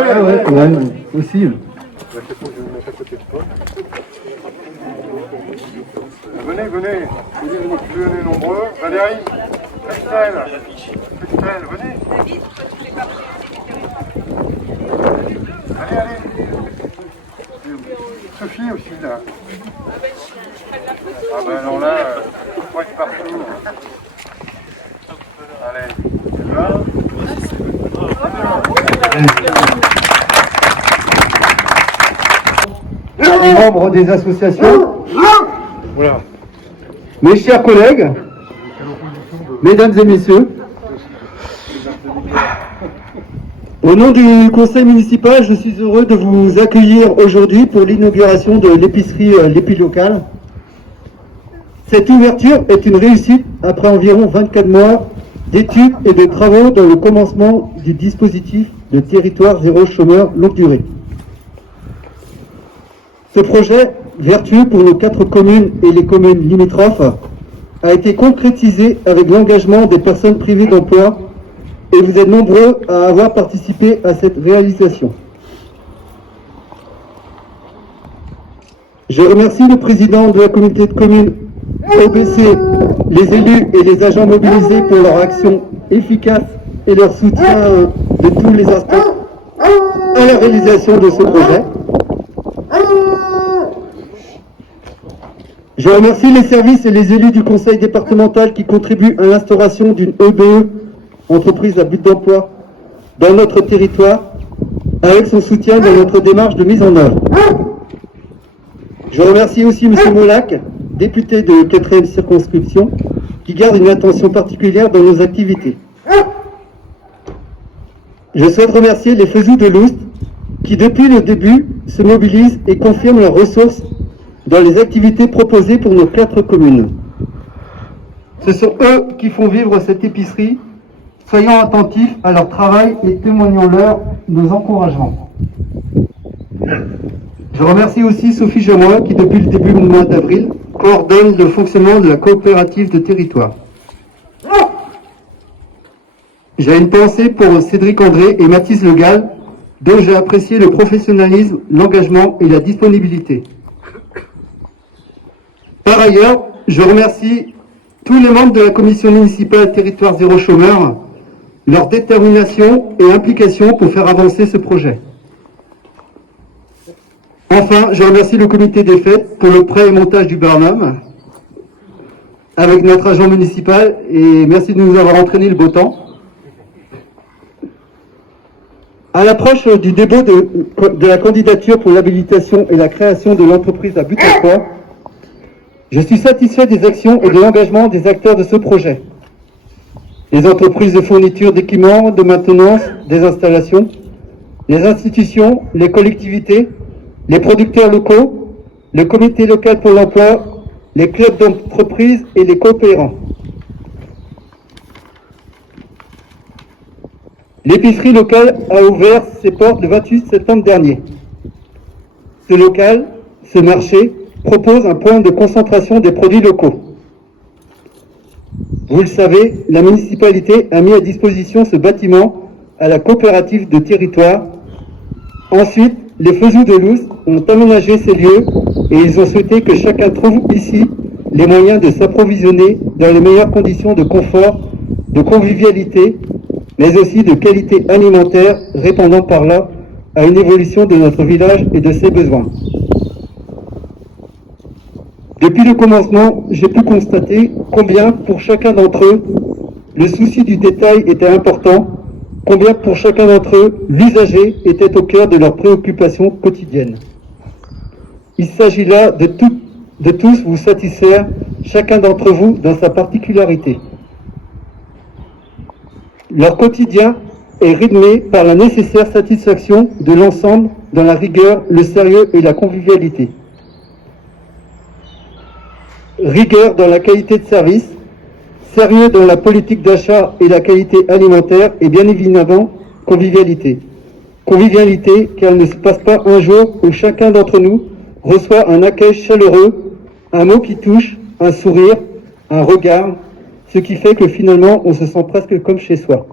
ouais, quand même, aussi. Venez, venez nombreux. Valérie, Christelle, venez. Allez. Sophie aussi, là. Ah ben alors là, faut être partout. Allez, tu vas ? Les membres des associations, Voilà. mes chers collègues, mesdames et messieurs, au nom du conseil municipal, je suis heureux de vous accueillir aujourd'hui pour l'inauguration de l'épicerie L'Épilocale. Cette ouverture est une réussite après environ 24 mois d'études et de travaux dans le commencement du dispositif de territoire zéro chômeur longue durée. Ce projet, vertueux pour nos 4 communes et les communes limitrophes, a été concrétisé avec l'engagement des personnes privées d'emploi et vous êtes nombreux à avoir participé à cette réalisation. Je remercie le président de la communauté de communes OBC, les élus et les agents mobilisés pour leur action efficace et leur soutien de tous les instants à la réalisation de ce projet. Je remercie les services et les élus du conseil départemental qui contribuent à l'instauration d'une EBE, entreprise à but d'emploi, dans notre territoire, avec son soutien dans notre démarche de mise en œuvre. Je remercie aussi M. Molac, député de 4e circonscription, qui garde une attention particulière dans nos activités. Je souhaite remercier les Faisous de Loust, qui depuis le début se mobilisent et confirment leurs ressources dans les activités proposées pour nos 4 communes. Ce sont eux qui font vivre cette épicerie. Soyons attentifs à leur travail et témoignons-leur nos encouragements. Je remercie aussi Sophie Gemois qui, depuis le début du mois d'avril, coordonne le fonctionnement de la coopérative de territoire. J'ai une pensée pour Cédric André et Mathis Le Gall, dont j'ai apprécié le professionnalisme, l'engagement et la disponibilité. Par ailleurs, je remercie tous les membres de la commission municipale Territoire Zéro Chômeur, leur détermination et implication pour faire avancer ce projet. Enfin, je remercie le comité des fêtes pour le prêt et montage du Barnum avec notre agent municipal et merci de nous avoir entraîné le beau temps. À l'approche du dépôt de la candidature pour l'habilitation et la création de l'entreprise à but d'emploi, je suis satisfait des actions et de l'engagement des acteurs de ce projet. Les entreprises de fourniture d'équipements, de maintenance, des installations, les institutions, les collectivités, les producteurs locaux, le comité local pour l'emploi, les clubs d'entreprise et les coopérants. L'épicerie locale a ouvert ses portes le 28 septembre dernier. Ce local, ce marché, propose un point de concentration des produits locaux. Vous le savez, la municipalité a mis à disposition ce bâtiment à la coopérative de territoire. Ensuite, les Faisous de Loust ont aménagé ces lieux et ils ont souhaité que chacun trouve ici les moyens de s'approvisionner dans les meilleures conditions de confort, de convivialité, mais aussi de qualité alimentaire, répondant par là à une évolution de notre village et de ses besoins. Depuis le commencement, j'ai pu constater combien pour chacun d'entre eux, le souci du détail était important, combien pour chacun d'entre eux, l'usager était au cœur de leurs préoccupations quotidiennes. Il s'agit là de tous vous satisfaire, chacun d'entre vous dans sa particularité. Leur quotidien est rythmé par la nécessaire satisfaction de l'ensemble dans la rigueur, le sérieux et la convivialité. Rigueur dans la qualité de service, sérieux dans la politique d'achat et la qualité alimentaire et bien évidemment convivialité. Convivialité car il ne se passe pas un jour où chacun d'entre nous reçoit un accueil chaleureux, un mot qui touche, un sourire, un regard, ce qui fait que finalement on se sent presque comme chez soi.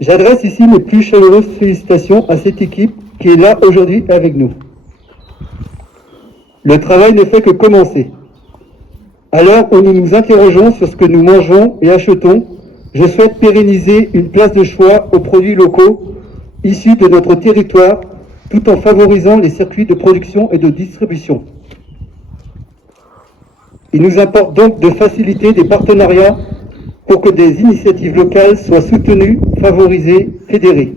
J'adresse ici mes plus chaleureuses félicitations à cette équipe qui est là aujourd'hui avec nous. Le travail ne fait que commencer. À l'heure où nous nous interrogeons sur ce que nous mangeons et achetons, je souhaite pérenniser une place de choix aux produits locaux issus de notre territoire, tout en favorisant les circuits de production et de distribution. Il nous importe donc de faciliter des partenariats pour que des initiatives locales soient soutenues, favorisées, fédérées.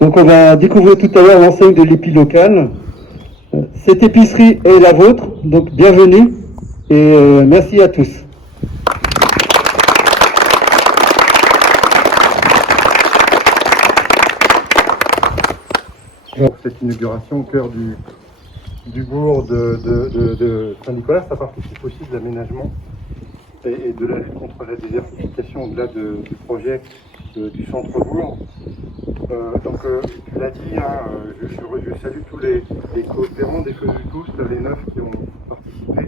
Donc on va découvrir tout à l'heure l'enseigne de l'épi local. Cette épicerie est la vôtre, donc bienvenue et merci à tous. Cette inauguration au cœur du bourg de Saint-Nicolas, ça participe aussi de l'aménagement et de la lutte contre la désertification au-delà du projet du centre-bourg. Donc, tu l'as dit, je salue tous les coopérants des Feux du Tous, les 9 qui ont participé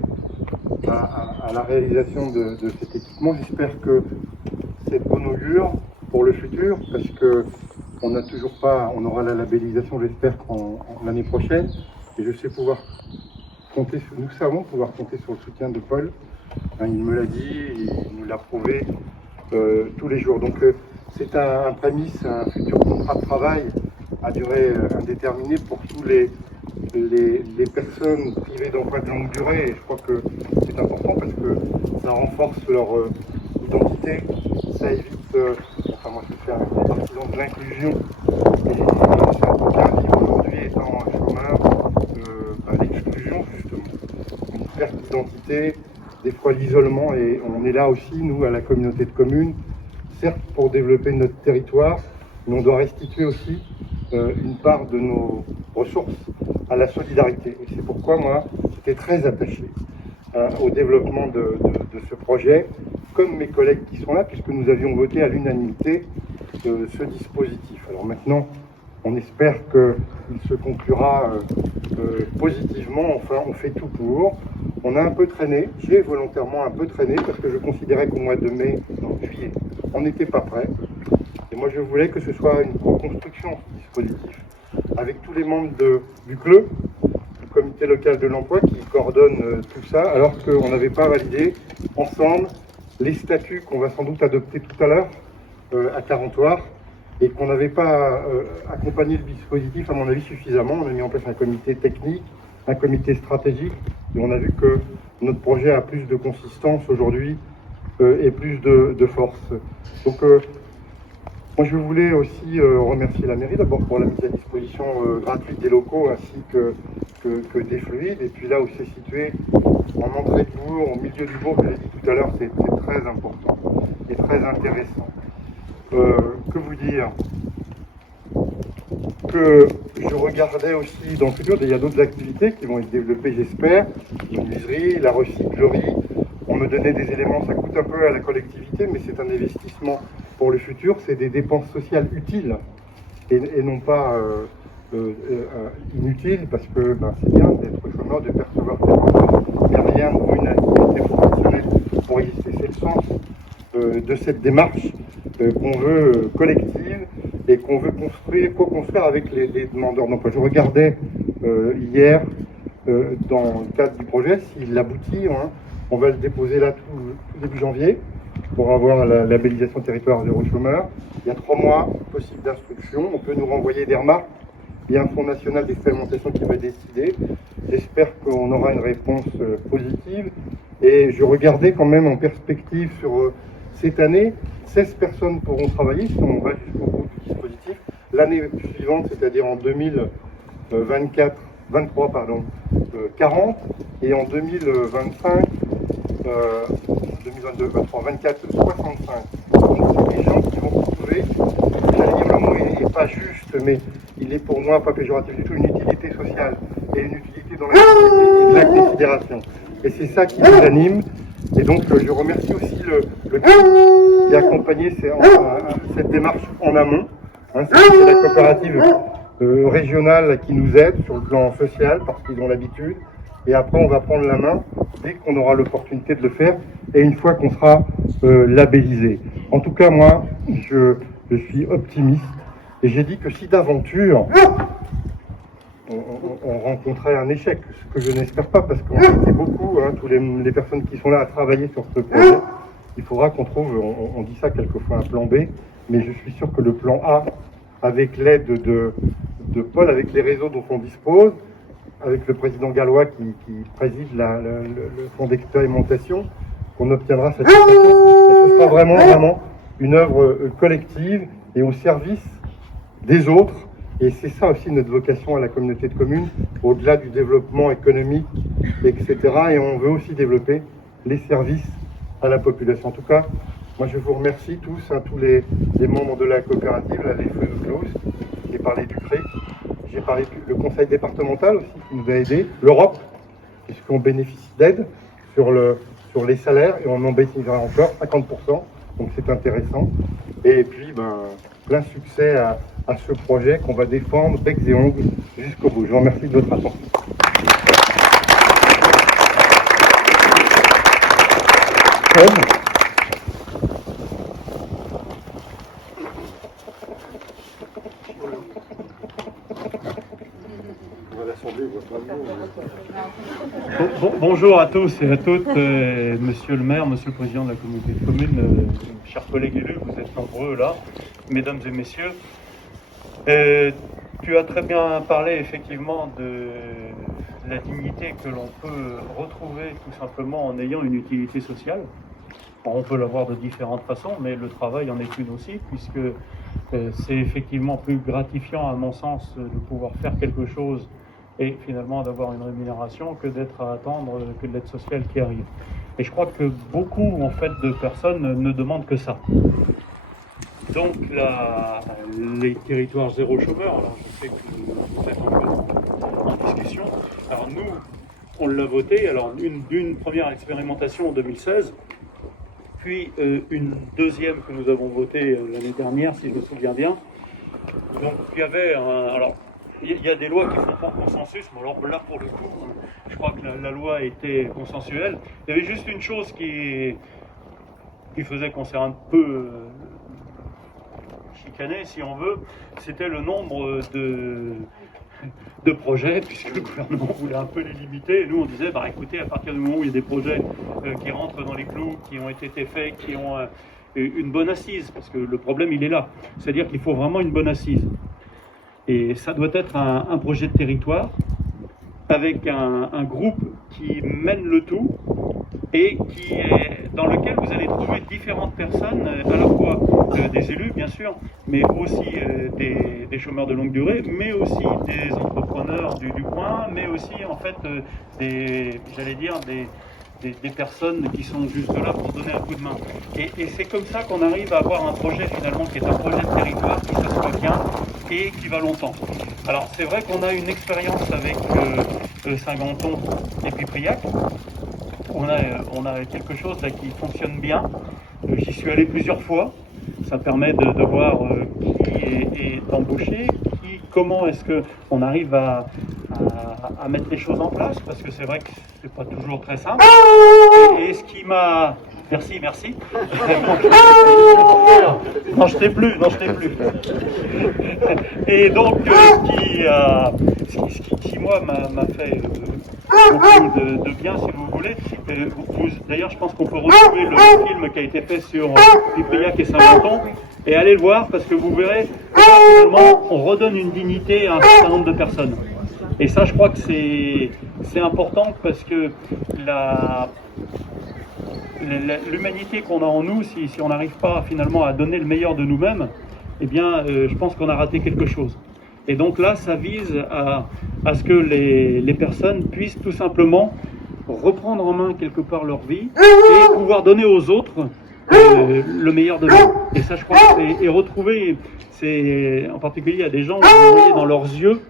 à la réalisation de cet équipement. J'espère que c'est bon augure pour le futur, parce que on n'a toujours pas, on aura la labellisation, j'espère, l'année prochaine. Et je sais pouvoir compter, nous savons pouvoir compter sur le soutien de Paul. Il me l'a dit, il nous l'a prouvé tous les jours. Donc c'est un prémisse, un futur contrat de travail à durée indéterminée pour tous les personnes privées d'emploi de longue durée. Et je crois que c'est important parce que ça renforce leur identité, ça évite, enfin moi je suis un grand partisan de l'inclusion. Et certains qui aujourd'hui étant chômeurs, l'exclusion justement, une perte d'identité, des fois l'isolement, et on est là aussi, nous, à la communauté de communes, certes pour développer notre territoire, mais on doit restituer aussi une part de nos ressources à la solidarité. Et c'est pourquoi moi, j'étais très attaché au développement de ce projet, comme mes collègues qui sont là, puisque nous avions voté à l'unanimité ce dispositif. Alors maintenant, on espère qu'il se conclura positivement. Enfin, on fait tout pour. On a un peu traîné, j'ai volontairement un peu traîné, parce que je considérais qu'au mois de juillet, on n'était pas prêt. Et moi, je voulais que ce soit une co-construction, ce dispositif, avec tous les membres du CLE, du comité local de l'emploi, qui coordonne tout ça, alors qu'on n'avait pas validé ensemble les statuts qu'on va sans doute adopter tout à l'heure à Carentoire, et qu'on n'avait pas accompagné le dispositif, à mon avis, suffisamment. On a mis en place un comité technique, un comité stratégique, et on a vu que notre projet a plus de consistance aujourd'hui et plus de force. Donc, moi, je voulais aussi remercier la mairie, d'abord pour la mise à disposition gratuite des locaux, ainsi que des fluides. Et puis là où c'est situé, en entrée de bourg, au milieu du bourg, je l'ai dit tout à l'heure, c'est très important et très intéressant. Que vous dire? Que je regardais aussi dans le futur, il y a d'autres activités qui vont être développées, j'espère, la menuiserie, la recyclerie. On me donnait des éléments, ça coûte un peu à la collectivité, mais c'est un investissement pour le futur, c'est des dépenses sociales utiles et non pas inutiles, parce que c'est bien d'être chômeur, de percevoir quelque chose, mais rien pour une activité professionnelle pour exister. C'est le sens de cette démarche qu'on veut collective et qu'on veut co-construire avec les demandeurs d'emploi. Je regardais hier, dans le cadre du projet, s'il aboutit, on va le déposer là tout début janvier pour avoir la labellisation territoire zéro chômeur. Il y a 3 mois possible d'instruction, on peut nous renvoyer des remarques. Il y a un fonds national d'expérimentation qui va décider. J'espère qu'on aura une réponse positive. Et je regardais quand même en perspective sur cette année, 16 personnes pourront travailler si on va jusqu'au bout du dispositif. L'année suivante, c'est-à-dire en 2023, 40, et en 2025, 2022, 23, 24, 65. Donc c'est des gens qui vont retrouver, j'allais dire le mot n'est pas juste, mais il est pour moi pas péjoratif du tout, une utilité sociale et une utilité dans la société et de la considération. Et c'est ça qui nous anime. Et donc je remercie aussi le qui a accompagné cette démarche en amont. C'est la coopérative régionale qui nous aide sur le plan social, parce qu'ils ont l'habitude. et après on va prendre la main dès qu'on aura l'opportunité de le faire, et une fois qu'on sera labellisé. En tout cas, moi, je suis optimiste, et j'ai dit que si d'aventure on rencontrait un échec, ce que je n'espère pas, parce qu'on était beaucoup, tous les personnes qui sont là à travailler sur ce projet, il faudra qu'on trouve, on dit ça quelquefois, un plan B, mais je suis sûr que le plan A, avec l'aide de Paul, avec les réseaux dont on dispose, avec le président gallois qui préside le fonds d'expérimentation, qu'on obtiendra satisfaction. Et ce sera vraiment une œuvre collective et au service des autres. Et c'est ça aussi notre vocation à la communauté de communes, au-delà du développement économique, etc. Et on veut aussi développer les services à la population. En tout cas, moi je vous remercie tous, tous les membres de la coopérative, les Feux de Claus. J'ai parlé du CRIC, j'ai parlé du conseil départemental aussi qui nous a aidés, l'Europe, puisqu'on bénéficie d'aide sur les salaires et on en bénéficiera encore 50%, donc c'est intéressant. Et puis plein succès à ce projet qu'on va défendre becs et ongles jusqu'au bout. Je vous remercie de votre attention. Bonjour à tous et à toutes, monsieur le maire, monsieur le président de la communauté de communes, chers collègues élus, vous êtes nombreux là, mesdames et messieurs. Tu as très bien parlé effectivement de la dignité que l'on peut retrouver tout simplement en ayant une utilité sociale. On peut l'avoir de différentes façons, mais le travail en est une aussi, puisque c'est effectivement plus gratifiant à mon sens de pouvoir faire quelque chose et finalement d'avoir une rémunération que d'être à attendre que de l'aide sociale qui arrive. Et je crois que beaucoup en fait de personnes ne demandent que ça. Donc les territoires zéro chômeur, alors je sais que vous êtes en discussion. Alors nous, on l'a voté, alors d'une première expérimentation en 2016, puis une deuxième que nous avons votée l'année dernière, si je me souviens bien. Donc il y avait il y a des lois qui font pas consensus, mais alors là pour le coup, je crois que la loi était consensuelle. Il y avait juste une chose qui faisait qu'on s'est un peu chicané, si on veut, c'était le nombre de projets, puisque le gouvernement voulait un peu les limiter, et nous on disait, écoutez, à partir du moment où il y a des projets qui rentrent dans les clous, qui ont été faits, qui ont une bonne assise, parce que le problème il est là, c'est-à-dire qu'il faut vraiment une bonne assise. Et ça doit être un projet de territoire avec un groupe qui mène le tout et dans lequel vous allez trouver différentes personnes, à la fois des élus bien sûr, mais aussi des chômeurs de longue durée, mais aussi des entrepreneurs du coin, mais aussi en fait des personnes qui sont juste là pour donner un coup de main. Et c'est comme ça qu'on arrive à avoir un projet finalement qui est un projet de territoire, qui s'assoit bien et qui va longtemps. Alors c'est vrai qu'on a une expérience avec Saint-Ganton et puis Priac. On a quelque chose là qui fonctionne bien. J'y suis allé plusieurs fois. Ça permet de voir qui est embauché, comment est-ce qu'on arrive à mettre les choses en place, parce que c'est vrai que c'est pas toujours très simple. Et ce qui m'a... Merci. Non, je t'ai plus. Et donc, ce qui moi, m'a fait beaucoup de bien, si vous voulez. D'ailleurs, je pense qu'on peut retrouver le film qui a été fait sur Pipriac et Saint-Ganton, et allez le voir, parce que vous verrez, finalement, on redonne une dignité à un certain nombre de personnes. Et ça, je crois que c'est important, parce que l'humanité qu'on a en nous, si on n'arrive pas finalement à donner le meilleur de nous-mêmes, eh bien, je pense qu'on a raté quelque chose. Et donc là, ça vise à ce que les personnes puissent tout simplement reprendre en main quelque part leur vie et pouvoir donner aux autres le meilleur de nous. Et ça, je crois, et retrouver, en particulier, il y a des gens, vous voyez dans leurs yeux,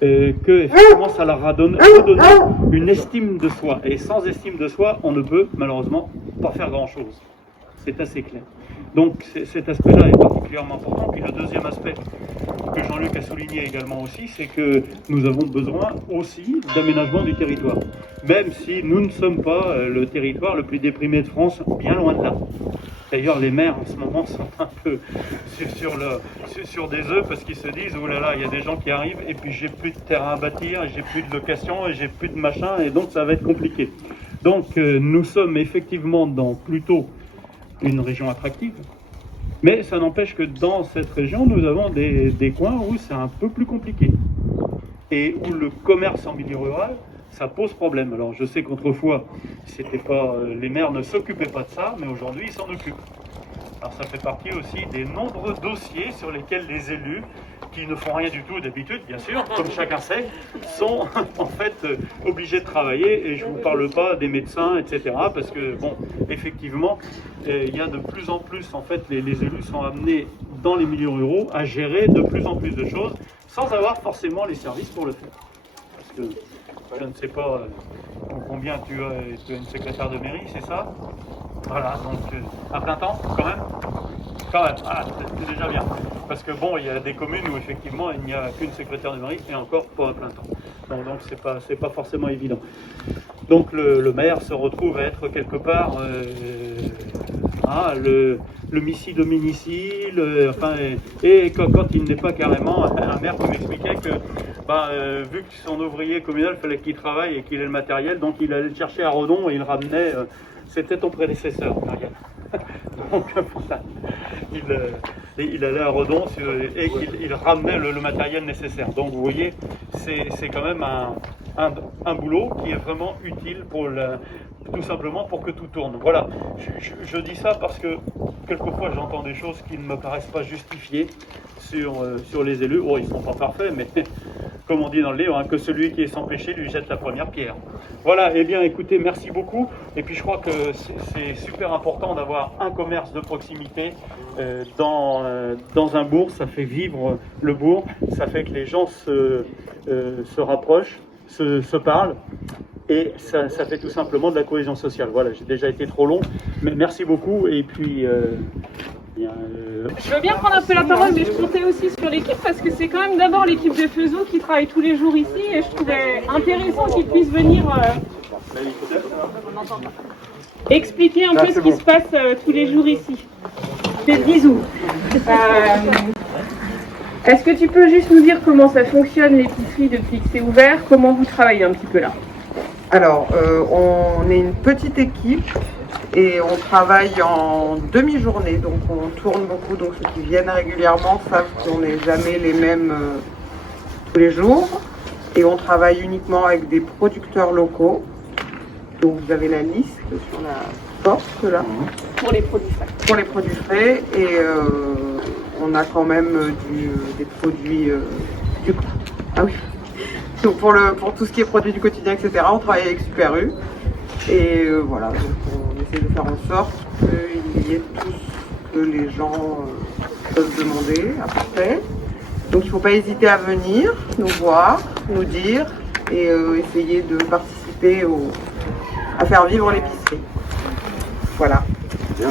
que effectivement ça leur a redonné une estime de soi. Et sans estime de soi, on ne peut malheureusement pas faire grand-chose. C'est assez clair. Donc cet aspect-là est particulièrement important. Puis le deuxième aspect que Jean-Luc a souligné également aussi, c'est que nous avons besoin aussi d'aménagement du territoire. Même si nous ne sommes pas le territoire le plus déprimé de France, bien loin de là. D'ailleurs, les maires en ce moment sont un peu sur des œufs parce qu'ils se disent oh là là, il y a des gens qui arrivent et puis j'ai plus de terrain à bâtir, j'ai plus de location et j'ai plus de machin et donc ça va être compliqué. Donc nous sommes effectivement dans plutôt une région attractive, mais ça n'empêche que dans cette région, nous avons des coins où c'est un peu plus compliqué et où le commerce en milieu rural, ça pose problème. Alors je sais qu'autrefois, c'était pas, les maires ne s'occupaient pas de ça, mais aujourd'hui ils s'en occupent. Alors ça fait partie aussi des nombreux dossiers sur lesquels les élus, qui ne font rien du tout d'habitude, bien sûr, comme chacun sait, sont en fait obligés de travailler. Et je ne vous parle pas des médecins, etc. Parce que, bon, effectivement, il y a de plus en plus, en fait, les élus sont amenés dans les milieux ruraux à gérer de plus en plus de choses sans avoir forcément les services pour le faire. Parce que je ne sais pas combien tu as une secrétaire de mairie, c'est ça? Voilà, donc à plein temps, quand même. Quand même, ah, c'est déjà bien. Parce que bon, il y a des communes où effectivement il n'y a qu'une secrétaire de mairie et encore pas à plein temps. Donc c'est pas forcément évident. Donc le maire se retrouve à être quelque part le missi dominici, enfin, et quand il n'est pas carrément un maire qui m'expliquait que vu que son ouvrier communal fallait qu'il travaille et qu'il ait le matériel, donc il allait le chercher à Redon et il ramenait. C'était ton prédécesseur, Marianne. Donc voilà, il allait à Redon et il ramenait le matériel nécessaire. Donc vous voyez, c'est quand même un boulot qui est vraiment utile pour tout simplement pour que tout tourne. Voilà, je dis ça parce que quelquefois j'entends des choses qui ne me paraissent pas justifiées sur les élus. Oh, ils sont pas parfaits, mais comme on dit dans le livre, hein, que celui qui est sans péché lui jette la première pierre. Voilà, eh bien écoutez, merci beaucoup. Et puis je crois que c'est super important d'avoir un commerce de proximité dans un bourg. Ça fait vivre le bourg, ça fait que les gens se rapprochent, se parlent. Et ça fait tout simplement de la cohésion sociale. Voilà, j'ai déjà été trop long, mais merci beaucoup. Et puis... Je veux bien prendre un peu la parole, mais je comptais aussi sur l'équipe parce que c'est quand même d'abord l'équipe de Faiseau qui travaille tous les jours ici et je trouvais intéressant qu'ils puissent venir expliquer un peu ce qui se passe tous les jours ici. Des bisous. Est-ce que tu peux juste nous dire comment ça fonctionne l'épicerie depuis que c'est ouvert, comment vous travaillez un petit peu là? Alors, on est une petite équipe et on travaille en demi-journée, donc on tourne beaucoup, donc ceux qui viennent régulièrement savent qu'on n'est jamais les mêmes tous les jours. Et on travaille uniquement avec des producteurs locaux. Donc vous avez la liste sur la porte là. Pour les produits frais. Pour les produits frais et on a quand même des produits du... Ah oui. Donc pour tout ce qui est produits du quotidien, etc., on travaille avec Super U. Et voilà, donc on essaie de faire en sorte qu'il y ait tout ce que les gens peuvent demander à peu près. Donc il ne faut pas hésiter à venir, nous voir, nous dire et essayer de participer à faire vivre l'épicerie. Voilà. Bien.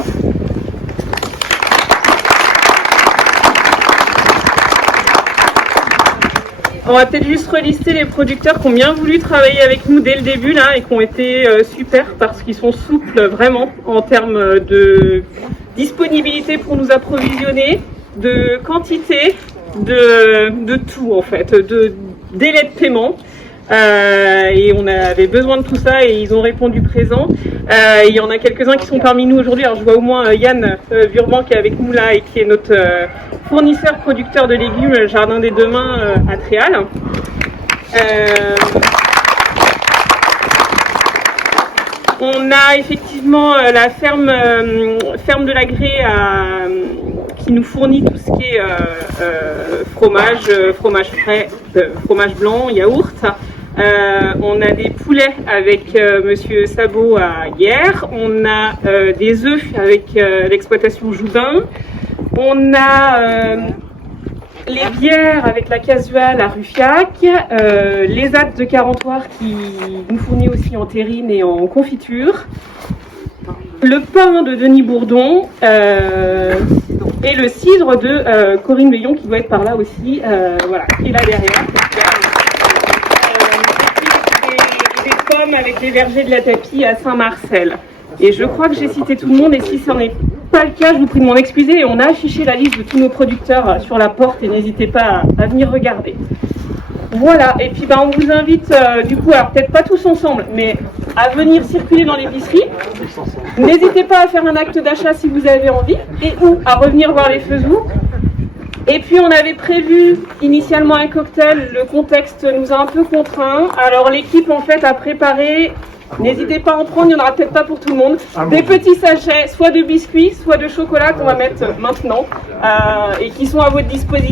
On va peut-être juste relister les producteurs qui ont bien voulu travailler avec nous dès le début là et qui ont été super parce qu'ils sont souples vraiment en termes de disponibilité pour nous approvisionner, de quantité, de tout en fait, de délai de paiement. Et on avait besoin de tout ça et ils ont répondu présent. Il y en a quelques-uns qui sont parmi nous aujourd'hui. Alors je vois au moins Yann Burban qui est avec nous là et qui est notre fournisseur producteur de légumes Jardin des Deux Mains à Tréal. On a effectivement la ferme de la Grée qui nous fournit tout ce qui est fromage frais, fromage blanc, yaourt. On a des poulets avec Monsieur Sabot à Hyères. On a des œufs avec l'exploitation Joubin. On a les bières avec la Casual à Ruffiac. Les Attes de Carentoire qui nous fournit aussi en terrine et en confiture. le pain de Denis Bourdon et le cidre de Corinne Leyon qui doit être par là aussi, voilà, qui est là derrière. Et puis des pommes avec les vergers de la Tapie à Saint-Marcel. Et je crois que j'ai cité tout le monde, et si ce n'est pas le cas, je vous prie de m'en excuser. Et on a affiché la liste de tous nos producteurs sur la porte, et n'hésitez pas à venir regarder. Voilà, et puis on vous invite du coup, alors peut-être pas tous ensemble, mais à venir circuler dans l'épicerie. N'hésitez pas à faire un acte d'achat si vous avez envie, et ou à revenir voir les Fezous. Et puis on avait prévu initialement un cocktail, le contexte nous a un peu contraints. Alors l'équipe en fait a préparé, n'hésitez pas à en prendre, il n'y en aura peut-être pas pour tout le monde, des petits sachets, soit de biscuits, soit de chocolat qu'on va mettre maintenant, et qui sont à votre disposition.